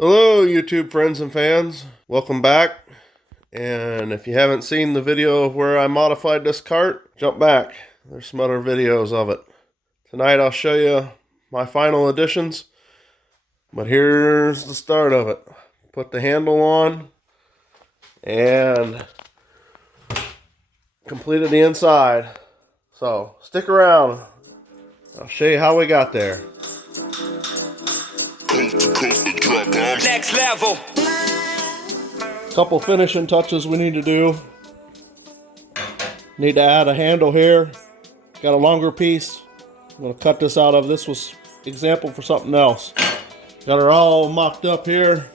Hello YouTube friends and fans, welcome back. And if you haven't seen the video of where I modified this cart, jump back. There's some other videos of it. Tonight I'll show you my final additions, but here's the start of it. Put the handle on and completed the inside. So stick around, I'll show you how we got there. Next level. Couple finishing touches we need to do. Need to add a handle here. Got a longer piece. I'm going to cut this out of. This was example for something else. Got her all mocked up here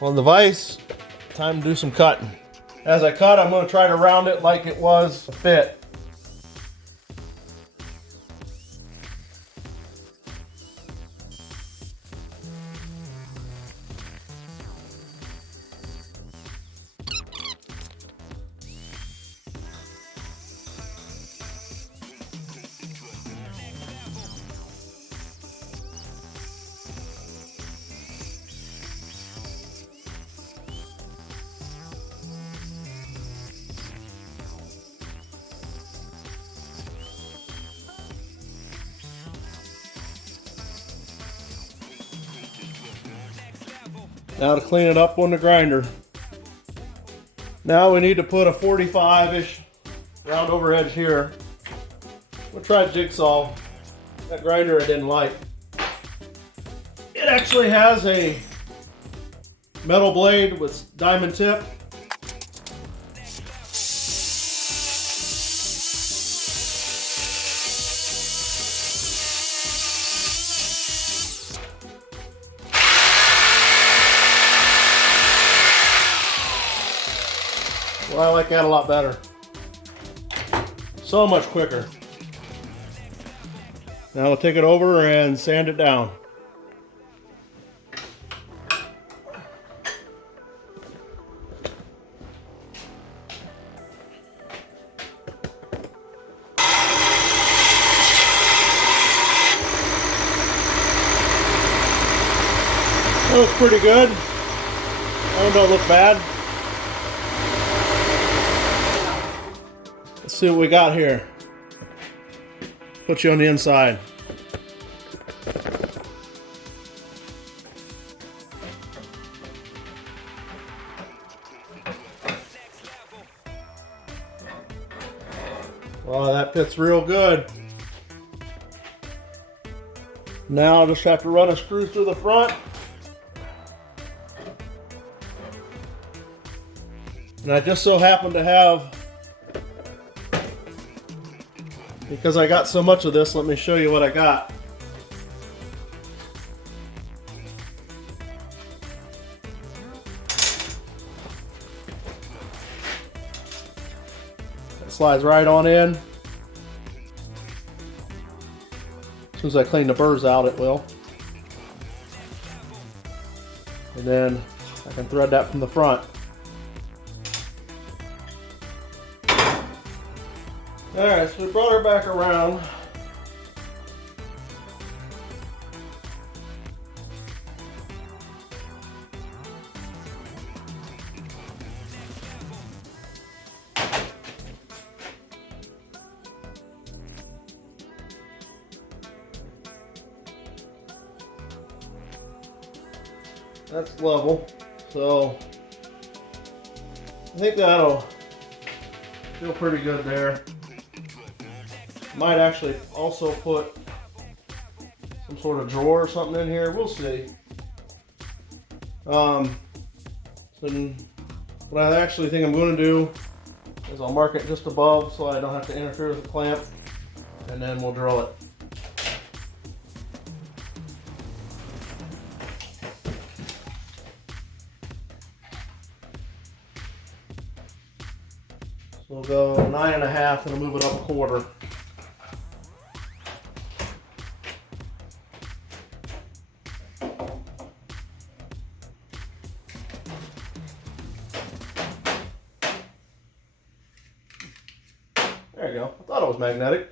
on the vise. Time to do some cutting. As I cut, I'm going to try to round it like it was a fit. Now to clean it up on the grinder. Now we need to put a 45-ish round over edge here. We'll try jigsaw. That grinder I didn't like. It actually has a metal blade with diamond tip. Well, I like that a lot better. So much quicker. Now we'll take it over and sand it down. That looks pretty good. That one don't look bad. Let's see what we got here. Put you on the inside. Well, that fits real good. Now I'll just have to run a screw through the front. And I just so happen to have, because I got so much of this, let me show you what I got. It slides right on in. As soon as I clean the burrs out, it will. And then I can thread that from the front. Alright, so we brought her back around. That's level, so I think that'll feel pretty good there. Might actually also put some sort of drawer or something in here. We'll see. So what I actually think I'm going to do is I'll mark it just above so I don't have to interfere with the clamp, and then we'll drill it. So we'll go 9.5 and move it up a quarter. There you go. I thought it was magnetic.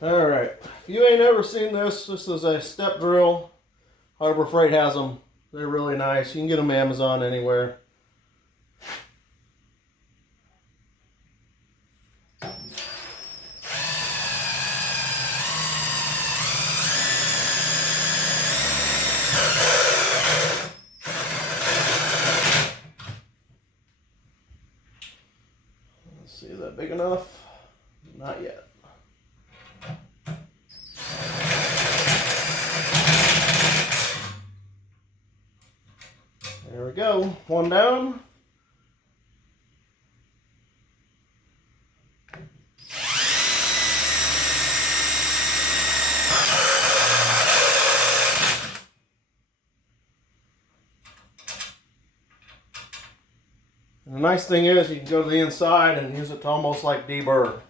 Alright, if you ain't ever seen this, this is a step drill. Harbor Freight has them. They're really nice. You can get them Amazon anywhere. Let's see, is that big enough? Not yet. There we go. One down. And the nice thing is you can go to the inside and use it to almost like deburr.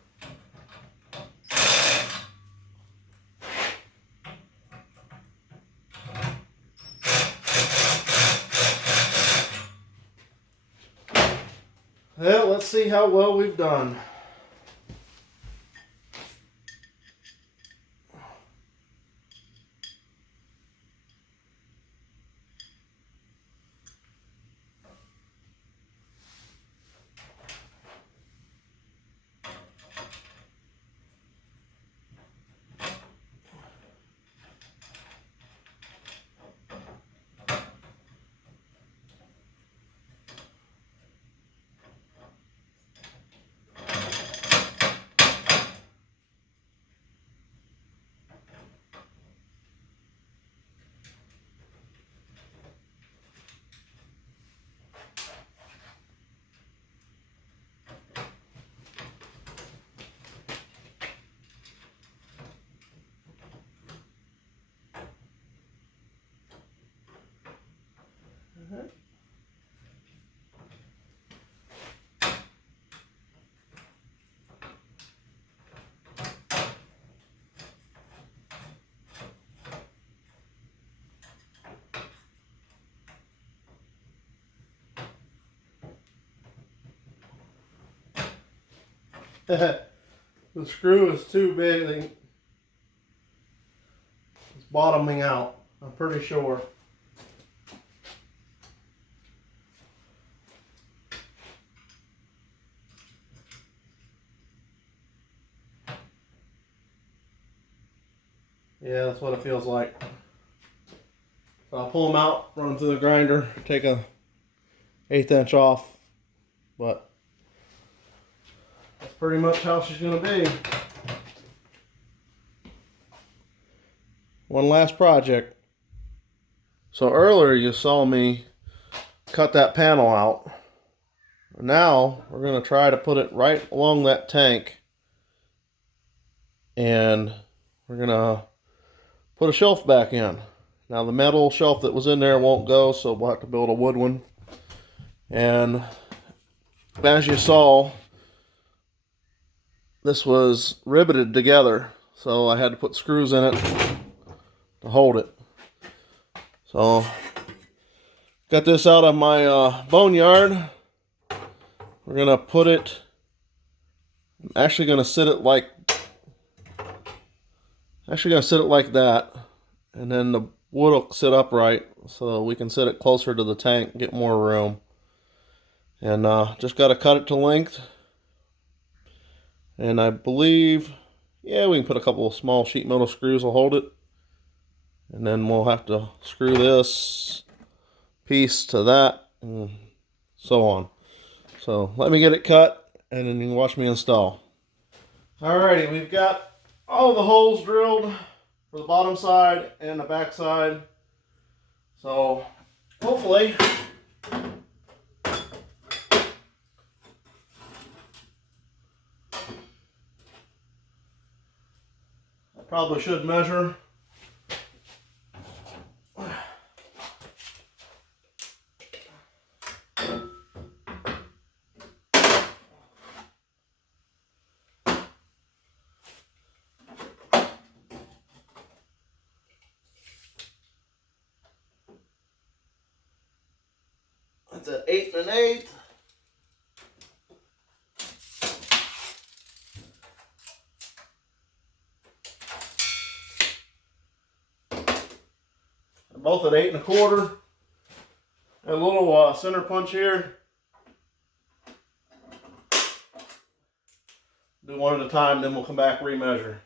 Well, let's see how well we've done. The screw is too big. It's bottoming out, I'm pretty sure. Yeah, that's what it feels like. So I'll pull them out, run them through the grinder, take a 1/8 inch off, but that's pretty much how she's gonna be. One last project. So earlier you saw me cut that panel out. Now we're gonna try to put it right along that tank, and we're gonna put a shelf back in. Now the metal shelf that was in there won't go, so we'll have to build a wood one. And as you saw, this was riveted together, so I had to put screws in it to hold it. So got this out of my boneyard. We're gonna put it, I'm actually gonna sit it like that, and then the wood will sit upright so we can sit it closer to the tank, get more room. And just got to cut it to length. And I believe, yeah, we can put a couple of small sheet metal screws will hold it. And then we'll have to screw this piece to that and so on. So let me get it cut and then you can watch me install. Alrighty, we've got all the holes drilled for the bottom side and the back side. So hopefully I probably should measure. That's an 1/8 1/8. They're both at 8 1/4. And a little center punch here. Do one at a time, then we'll come back remeasure.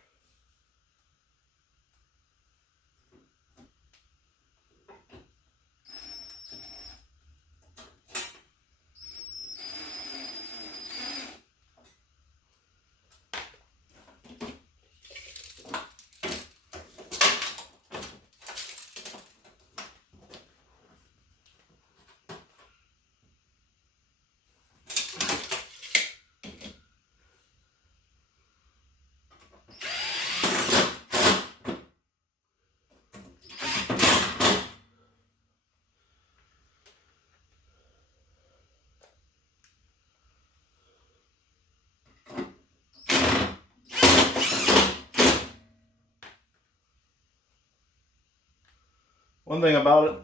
One thing about it,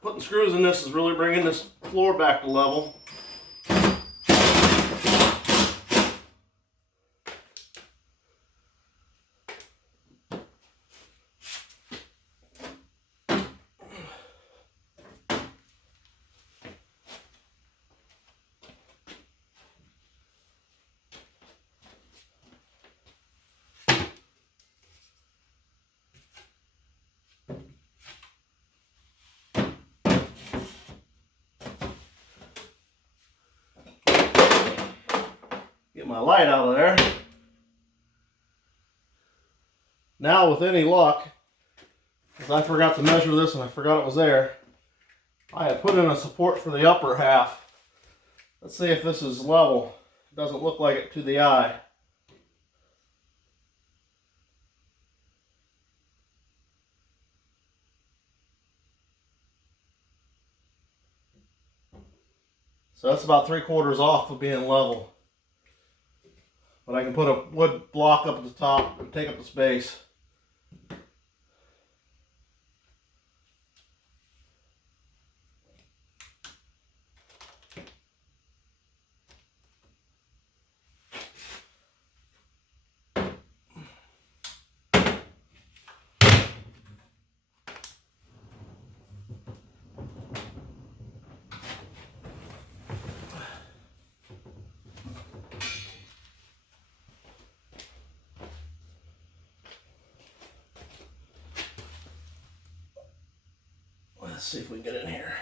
putting screws in this is really bringing this floor back to level. Get my light out of there. Now with any luck, because I forgot to measure this and I forgot it was there, I had put in a support for the upper half. Let's see if this is level. It doesn't look like it to the eye. So that's about 3/4 off of being level. But I can put a wood block up at the top and take up the space. Let's see if we can get in here.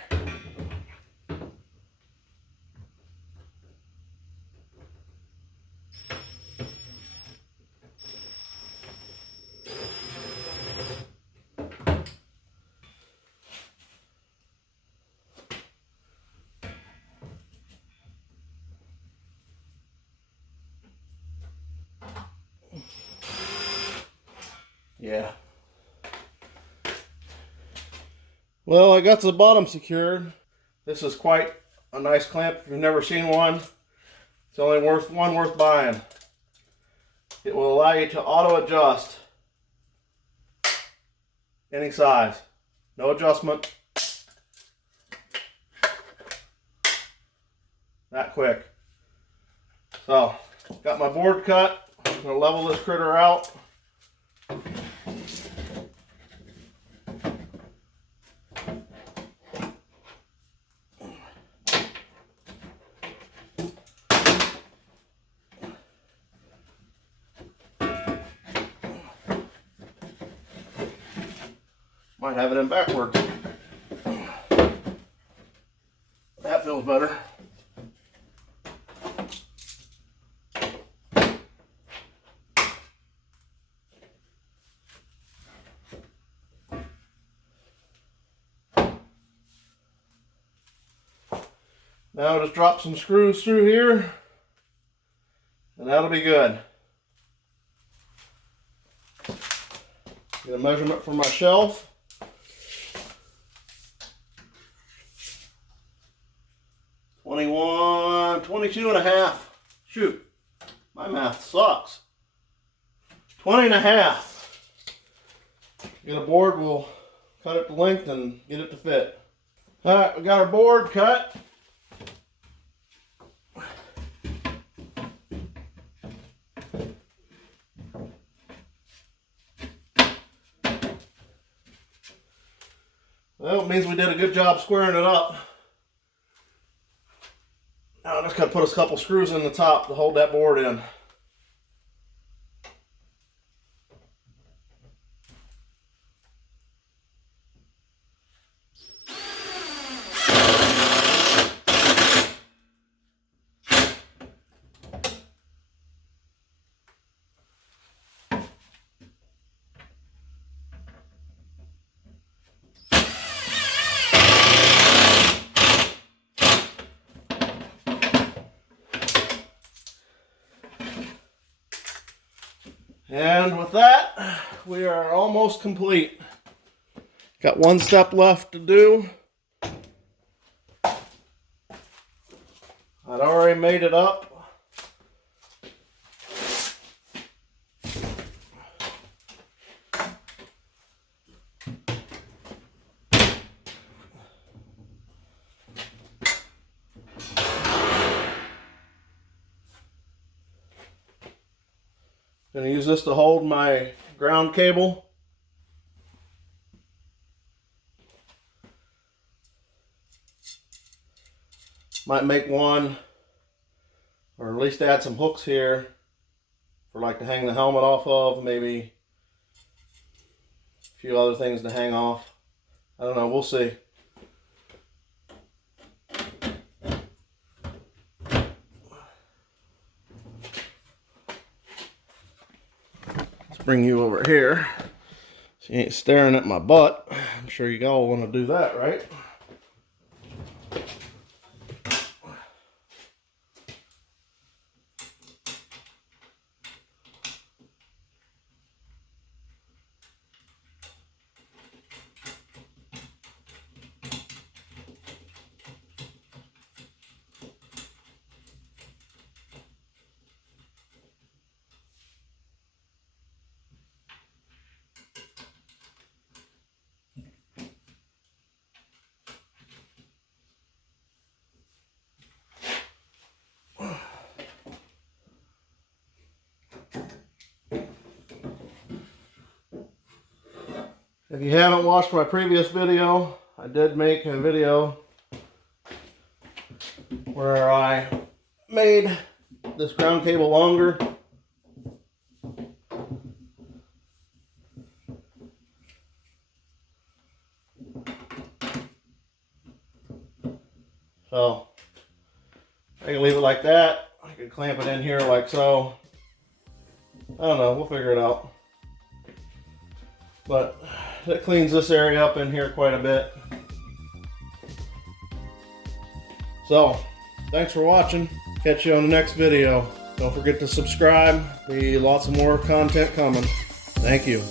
Yeah. Well, I got the bottom secured. This is quite a nice clamp. If you've never seen one, it's only worth buying. It will allow you to auto adjust any size. No adjustment. That quick. So, got my board cut. I'm gonna level this critter out. Might have it in backwards. That feels better. Now just drop some screws through here, and that'll be good. Get a measurement for my shelf. 22 and a half. Shoot, my math sucks. 20 and a half. Get a board, we'll cut it to length and get it to fit. All right, we got our board cut. Well, it means we did a good job squaring it up. Now I just got to put a couple screws in the top to hold that board in. And with that, we are almost complete. Got one step left to do. I'd already made it up. Gonna use this to hold my ground cable. Might make one, or at least add some hooks here for like to hang the helmet off of, maybe a few other things to hang off. I don't know, we'll see. Bring you over here so you ain't staring at my butt. I'm sure you all want to do that, right? If you haven't watched my previous video, I did make a video where I made this ground cable longer. So I can leave it like that. I can clamp it in here like so. I don't know, we'll figure it out. But that cleans this area up in here quite a bit. So, thanks for watching. Catch you on the next video. Don't forget to subscribe. Be lots of more content coming. Thank you.